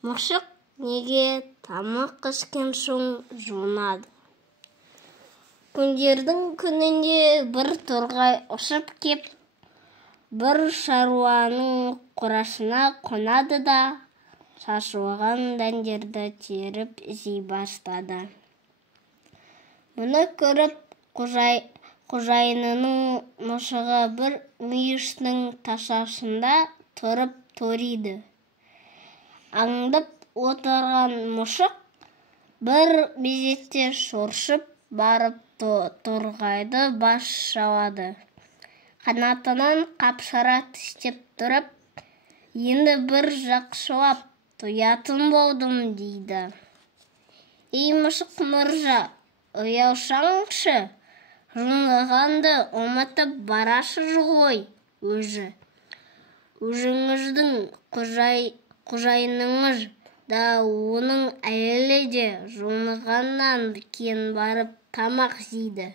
Мұшық неге тамақ ішкен соң жуынады? Күндердің күнінде бір торғай ұшып кеп, бір шаруаның қорасына қонады да, шашылған дәндерді теріп жей бастады. Мұны көріп, қожайынының мұшығы бір мүйістің тасасында тұрып ториды. Аңдып отырған мұшық бір мезетте шоршып барып торғайды бас шалады. Қанатынан қапсыра тістеп тұрып, енді бір жақсылап тоятын болдым дейді. Ей мұшық мырза, ұялсаңшы, жуынғанды ұмытып барасыз ғой өзі. Өзіңіздің қожайыныңыз да оның әйелі де жуынғаннан кейін барып тамақ жейді,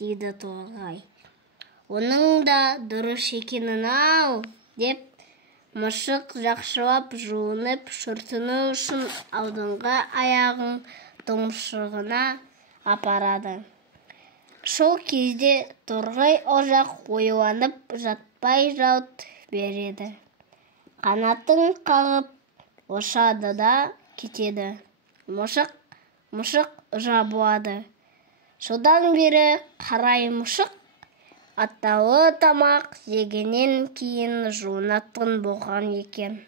дейді торғай. Оның да дұрыс екенін-ау, деп мұшық жақсылап жуынып сүртіну үшін алдыңғы аяғын тұмсығына апарады. Сол кезде торғай ұзақ ойланып жатпай жалт береді. Қанатын қағып ұшады да кетеді. Мұшық ыза болады. Содан бері қарай мұшық атаулы тамақ жегеннен кейін жуынатын болған екен.